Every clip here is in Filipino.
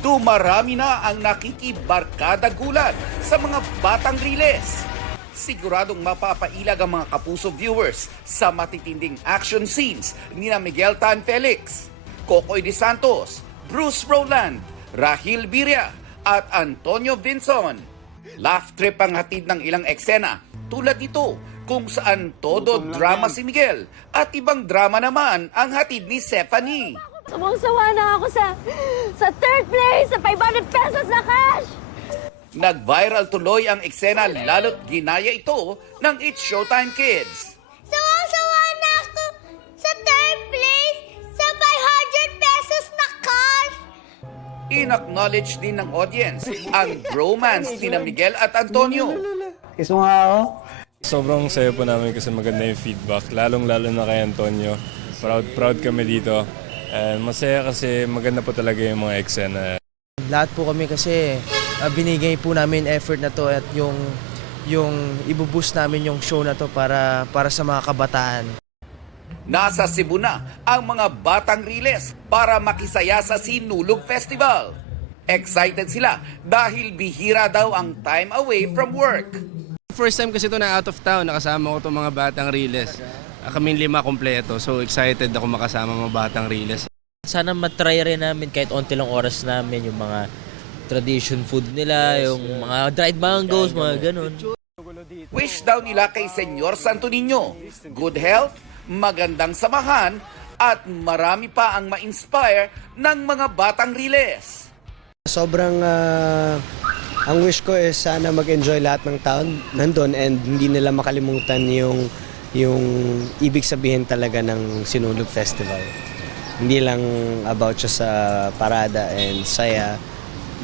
Dumarami na ang nakikibarkadagulan sa mga batang Riles. Siguradong mapapailag ang mga kapuso viewers sa matitinding action scenes ni Miguel Tan Felix, Kokoy De Santos, Bruce Rowland, Rahil Birria at Antonio Vinson. Laugh trip ang hatid ng ilang eksena tulad nito kung saan todo drama si Miguel at ibang drama naman ang hatid ni Stephanie. Sawang-sawa na ako sa third place, sa 500 pesos na cash! Nag-viral tuloy ang eksena lalo't ginaya ito ng It's Showtime Kids. Sawang-sawa na ako sa third place, sa 500 pesos na cash! In-acknowledge din ng audience ang bromance ni Miguel at Antonio. Kiss mo nga ako. Sobrang saya po namin kasi maganda yung feedback, lalong-lalo na kay Antonio. Proud kami dito. Masaya kasi maganda po talaga yung mga eksena. Lahat po kami kasi binigay po namin effort na to at yung ibuboost namin yung show na to para sa mga kabataan. Nasa Cebu na ang mga batang Riles para makisaya sa Sinulog Festival. Excited sila dahil bihira daw ang time away from work. First time kasi ito na out of town, nakasama ko itong mga batang Riles. Kaming 5 kompleto, so excited ako makasama mga batang Riles. Sana matry rin namin kahit onti lang oras namin yung mga tradition food nila, yung mga dried mangoes, mga ganun. Wish daw nila kay Senyor Santo Niño good health, magandang samahan at marami pa ang ma-inspire ng mga batang Riles. Sobrang ang wish ko is sana mag-enjoy lahat ng taon nandun and hindi nila makalimutan yung ibig sabihin talaga ng Sinulog Festival. Hindi lang about siya sa parada and saya,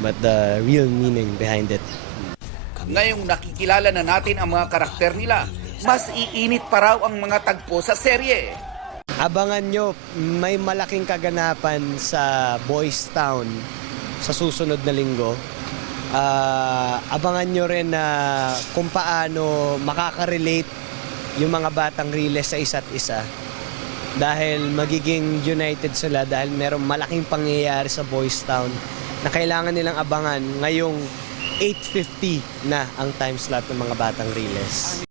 but the real meaning behind it. Ngayong nakikilala na natin ang mga karakter nila, mas iinit pa raw ang mga tagpo sa serye. Abangan nyo, may malaking kaganapan sa Boys Town sa susunod na linggo. Abangan nyo rin na kung paano makaka-relate yung mga batang Riles sa isa't isa. Dahil magiging united sila dahil merong malaking pangyayari sa Boys Town na kailangan nilang abangan ngayong 8:50 na ang time slot ng mga batang Riles.